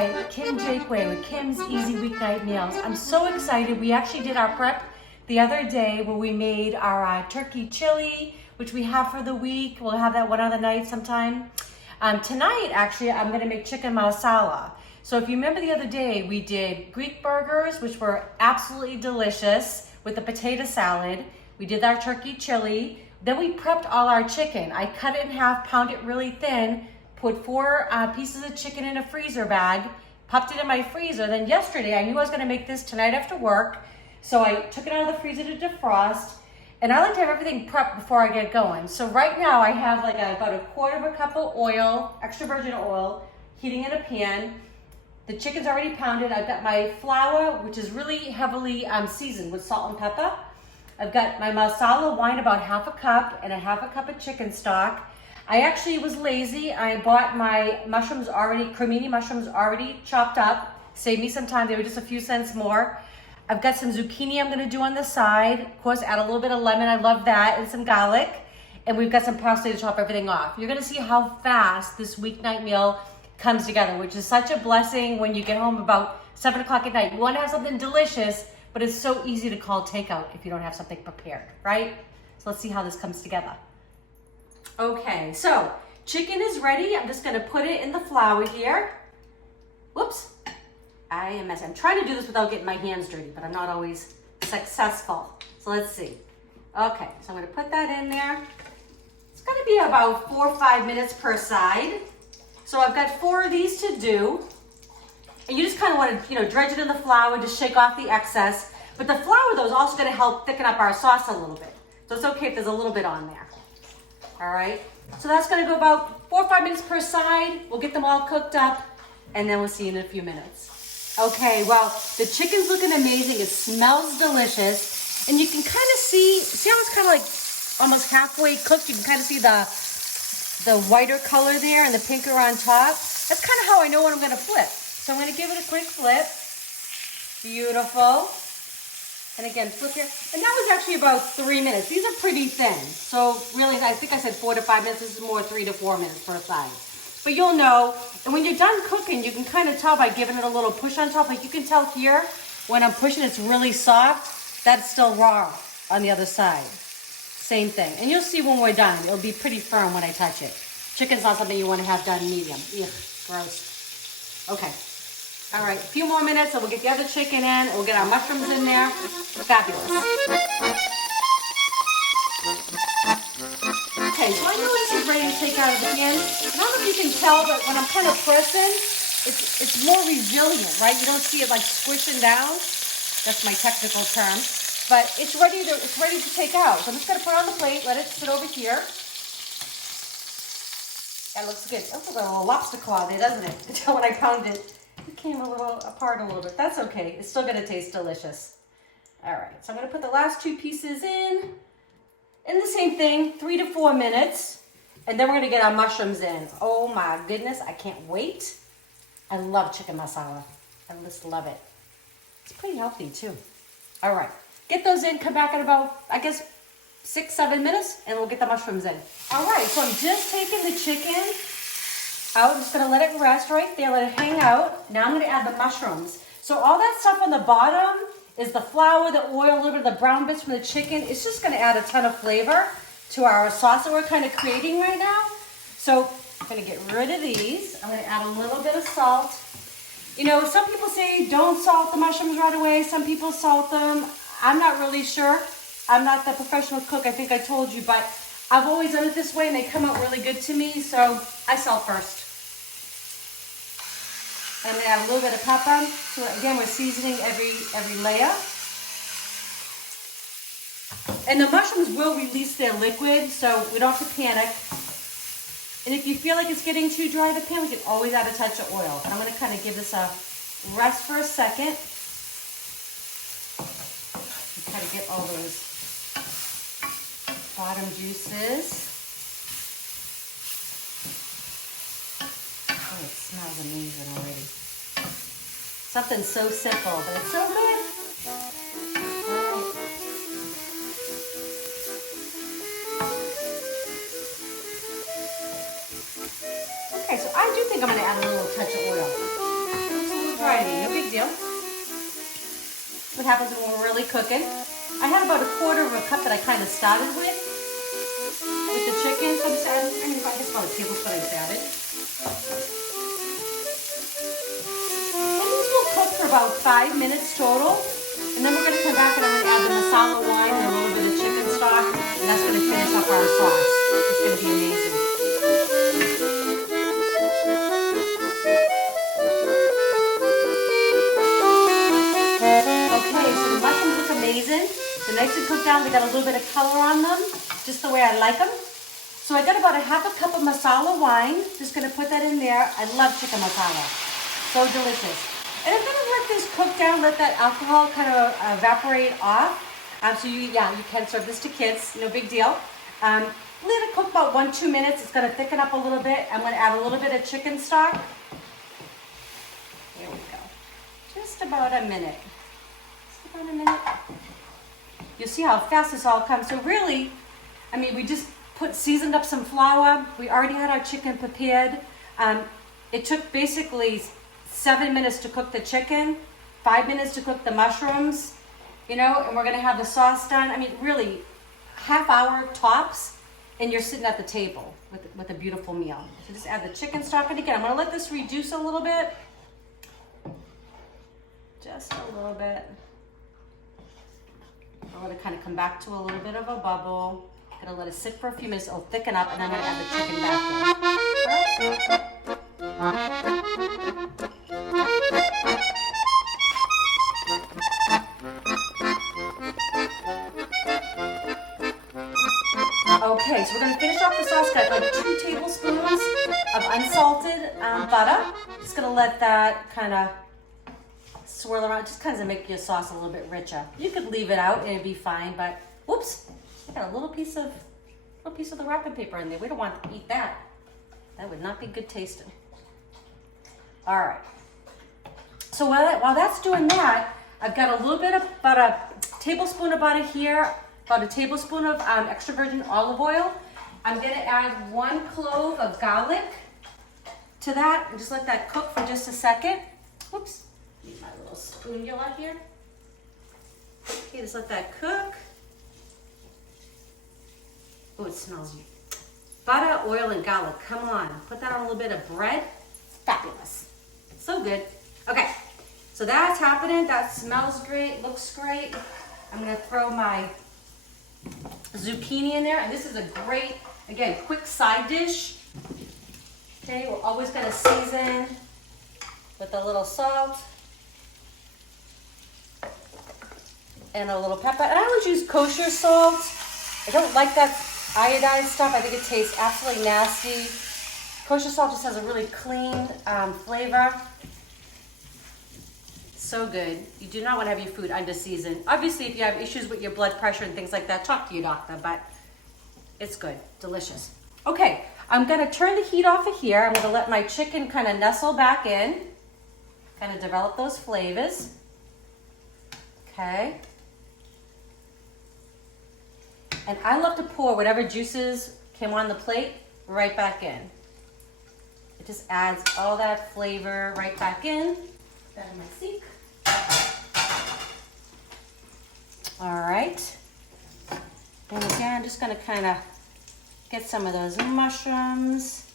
by Kim Jakeway with Kim's Easy Weeknight Meals. I'm so excited. We actually did our prep the other day where we made our turkey chili, which we have for the week. We'll have that one other night sometime. Tonight, actually, I'm gonna make chicken marsala. So if you remember the other day, we did Greek burgers, which were absolutely delicious with the potato salad. We did our turkey chili. Then we prepped all our chicken. I cut it in half, pound it really thin, put 4 pieces of chicken in a freezer bag, popped it in my freezer. Then yesterday, I knew I was gonna make this tonight after work, so I took it out of the freezer to defrost. And I like to have everything prepped before I get going. So right now I have like about a quarter of a cup of oil, extra virgin oil, heating in a pan. The chicken's already pounded. I've got my flour, which is really heavily seasoned with salt and pepper. I've got my masala wine, about half a cup, and a half a cup of chicken stock. I actually was lazy. I bought my mushrooms already, cremini mushrooms already chopped up. Saved me some time. They were just a few cents more. I've got some zucchini I'm gonna do on the side. Of course, add a little bit of lemon. I love that, and some garlic. And we've got some parsley to chop everything off. You're gonna see how fast this weeknight meal comes together, which is such a blessing when you get home about 7 o'clock at night. You wanna have something delicious, but it's so easy to call takeout if you don't have something prepared, right? So let's see how this comes together. Okay, so chicken is ready. I'm just gonna put it in the flour here. Whoops. I'm trying to do this without getting my hands dirty, but I'm not always successful. So let's see. Okay, so I'm gonna put that in there. It's gonna be about 4 or 5 minutes per side. So I've got 4 of these to do. And you just kind of want to, dredge it in the flour, just shake off the excess. But the flour, though, is also gonna help thicken up our sauce a little bit. So it's okay if there's a little bit on there. All right, so that's gonna go about 4 or 5 minutes per side. We'll get them all cooked up, and then we'll see you in a few minutes. Okay, well, the chicken's looking amazing. It smells delicious. And you can kind of see how it's kind of like almost halfway cooked? You can kind of see the whiter color there and the pinker on top. That's kind of how I know when I'm gonna flip. So I'm gonna give it a quick flip. Beautiful. And again, flip here. And that was actually about 3 minutes. These are pretty thin. So really, I think I said 4 to 5 minutes. This is more 3 to 4 minutes per side. But you'll know, and when you're done cooking, you can kind of tell by giving it a little push on top. Like you can tell here, when I'm pushing, it's really soft. That's still raw on the other side. Same thing. And you'll see when we're done, it'll be pretty firm when I touch it. Chicken's not something you want to have done medium. Ugh, gross. Okay. All right, a few more minutes, and we'll get the other chicken in. We'll get our mushrooms in there. Fabulous. Okay, so I know this is ready to take out of the pan. I don't know if you can tell, but when I'm kind of pressing, it's more resilient, right? You don't see it like squishing down. That's my technical term. But it's ready to take out. So I'm just gonna put it on the plate, let it sit over here. That looks good. That looks like a little lobster claw there, doesn't it? Until when I pound it, it came a little apart a little bit. That's okay. It's still gonna taste delicious. All right, so I'm gonna put the last 2 pieces in. And the same thing, 3 to 4 minutes. And then we're gonna get our mushrooms in. Oh my goodness, I can't wait. I love chicken masala. I just love it. It's pretty healthy too. All right, get those in, come back in about, I guess, 6, 7 minutes, and we'll get the mushrooms in. All right, so I'm just taking the chicken out. I'm just gonna let it rest right there, let it hang out. Now I'm gonna add the mushrooms. So all that stuff on the bottom is the flour, the oil, a little bit of the brown bits from the chicken. It's just gonna add a ton of flavor to our sauce that we're kind of creating right now. So I'm gonna get rid of these. I'm gonna add a little bit of salt. Some people say don't salt the mushrooms right away. Some people salt them. I'm not really sure. I'm not the professional cook, I think I told you, but I've always done it this way and they come out really good to me, so I salt first. I'm gonna add a little bit of pepper. So again, we're seasoning every layer. And the mushrooms will release their liquid, so we don't have to panic. And if you feel like it's getting too dry to pan, we can always add a touch of oil. But I'm gonna kind of give this a rest for a second. Try to get all those bottom juices. Oh, it smells amazing already. Something so simple, but it's so good. All right. Okay, so I do think I'm gonna add a little touch of oil. variety, no big deal. What happens when we're really cooking. I had about 1/4 cup that I kind of started with the chicken. So I'm just adding, I guess about a tablespoon I just added. And these will cook for about 5 minutes total. And then we're going to come back and I'm going to add the masala wine and a little bit of chicken stock. And that's going to finish up our sauce. It's going to be amazing. Okay, so the mushrooms look amazing. They're nice and cooked down. They got a little bit of color on them, just the way I like them. So I got about 1/2 cup of masala wine. Just going to put that in there. I love chicken masala. So delicious. And I'm going to let this cook down, let that alcohol kind of evaporate off. So you can serve this to kids, no big deal. Let it cook about 1-2 minutes. It's going to thicken up a little bit. I'm going to add a little bit of chicken stock. There we go. Just about a minute. Just about a minute. You'll see how fast this all comes. So really, I mean, we just seasoned up some flour. We already had our chicken prepared. It took basically 7 minutes to cook the chicken, 5 minutes to cook the mushrooms, you know, and we're gonna have the sauce done. I mean, really, ½ hour tops, and you're sitting at the table with a beautiful meal. So just add the chicken stock, and again, I'm gonna let this reduce a little bit. Just a little bit. I'll let it kind of come back to a little bit of a bubble. Gonna let it sit for a few minutes, it'll thicken up, and then I'm gonna add the chicken back in. Okay, so we're going to finish off the sauce. Got like 2 tablespoons of unsalted butter. Just going to let that kind of swirl around. Just kind of make your sauce a little bit richer. You could leave it out and it'd be fine, but whoops, I got a little piece of the wrapping paper in there. We don't want to eat that. That would not be good tasting. All right. So while that's doing that, I've got a little bit of about a tablespoon of butter here. About a tablespoon of extra virgin olive oil. I'm going to add 1 clove of garlic to that and just let that cook for just a second. Whoops, need my little spoonula here. Okay, just let that cook. Oh, it smells good. Butter, oil, and garlic. Come on, put that on a little bit of bread. It's fabulous. So good. Okay, so that's happening. That smells great, looks great. I'm going to throw my zucchini in there, and this is a great, again, quick side dish. Okay, we're always going to season with a little salt and a little pepper. And I always use kosher salt. I don't like that iodized stuff. I think it tastes absolutely nasty. Kosher salt just has a really clean flavor. So good. You do not want to have your food under seasoned. Obviously, if you have issues with your blood pressure and things like that, talk to your doctor, but it's good. Delicious. Okay, I'm going to turn the heat off of here. I'm going to let my chicken kind of nestle back in, kind of develop those flavors. Okay. And I love to pour whatever juices came on the plate right back in. It just adds all that flavor right back in. Put that in my sink. All right. And again, I'm just going to kind of get some of those mushrooms.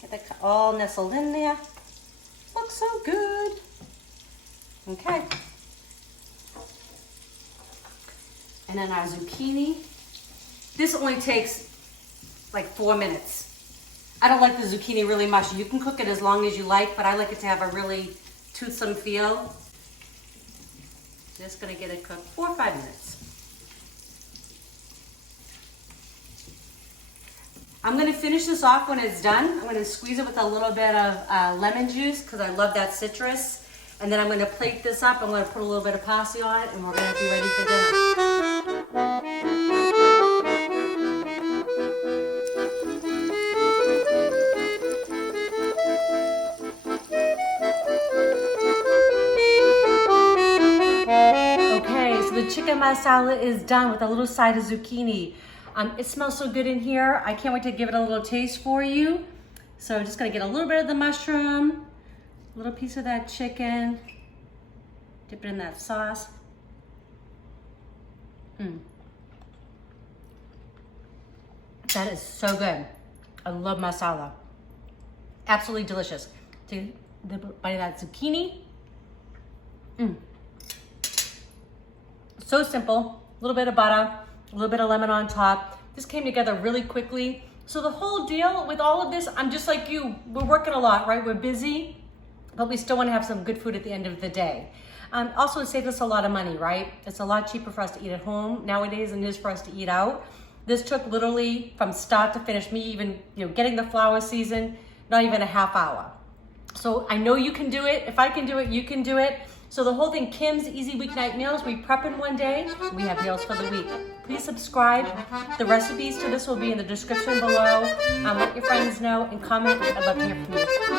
Get that all nestled in there. Looks so good. Okay. And then our zucchini. This only takes like 4 minutes. I don't like the zucchini really much. You can cook it as long as you like, but I like it to have a really toothsome feel. Just gonna get it cooked 4 or 5 minutes. I'm gonna finish this off when it's done. I'm gonna squeeze it with a little bit of lemon juice because I love that citrus. And then I'm gonna plate this up. I'm gonna put a little bit of parsley on it, and we're gonna be ready for dinner. The chicken marsala is done with a little side of zucchini. It smells so good in here. I can't wait to give it a little taste for you. So I'm just gonna get a little bit of the mushroom, a little piece of that chicken. Dip it in that sauce. That is so good. I love masala. Absolutely delicious. Take the bite of that zucchini. So simple. A little bit of butter, a little bit of lemon on top. This came together really quickly. So the whole deal with all of this, I'm just like you. We're working a lot, right? We're busy, but we still want to have some good food at the end of the day. Also, it saves us a lot of money, right? It's a lot cheaper for us to eat at home nowadays than it is for us to eat out. This took literally from start to finish, me even getting the flower season, not even a half hour. So I know you can do it. If I can do it, you can do it. So the whole thing, Kim's Easy Weeknight Meals, we prep in one day. We have meals for the week. Please subscribe. The recipes to this will be in the description below. Let your friends know and comment. I'd love to hear from you.